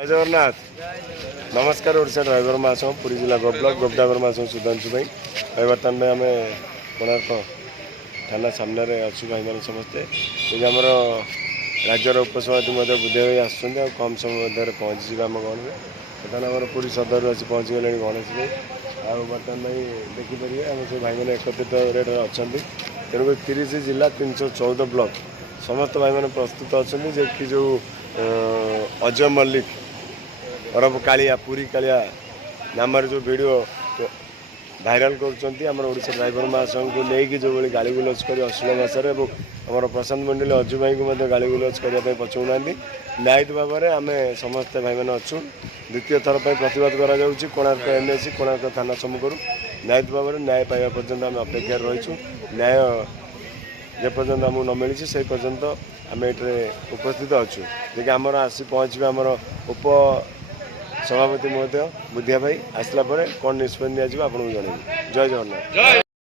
जय जगन्नाथ नमस्कार ओडिशा ड्राइवर मास पुरी जिला गोब्लक गोपडागर मास सुधांशु भाई भाई बर्तमान में आम कोणार्क थाना सामने अच्छु भाई मैंने समस्ते ये आमर राज्यर उपसभापति बुद्धे भाई आसुँच कम समय पहुँची आम गण में बर्तमान आम पूरी सदर आसी पहुँची गले गणेश भाई बर्तमान भाई देखिपारे आम सब भाई मैंने एकत्रित रेट अच्छा तेणुक 30 जिला 314 ब्लक समस्त भाई मैंने प्रस्तुत अच्छा जे कि जो अजय मल्लिक अरब कालिया पूरी कालिया नाम जो वीडियो भाइराल करोडिशा ड्राइवर महासंघ को लेकिन जो भाई गाड़ी गुलज कर अश्लील भाषा आम प्रशांत मंडल अजु भाई को गाड़ी गुलज करने पछुना न्यायिक भाव में आम समस्ते भाई मैंने अच्छु द्वितीय थर पर प्रतिवाद कोणार्क एनएसी कोणार्क थाना सम्मुखर न्यायिक भाव में न्याय पाइबा पर्यंत आम अपेक्षा रहीचु न्याय जेपर्यंत आमको न मिली से पर्यंत आम ये उपस्थित अच्छु देखिए आमर आसी पहुँचे आमर उप सभापति महोदय बुद्धिया भाई आसला कौन निष्पत्ति दिज्व आपको जनइबी जय जगन्नाथ।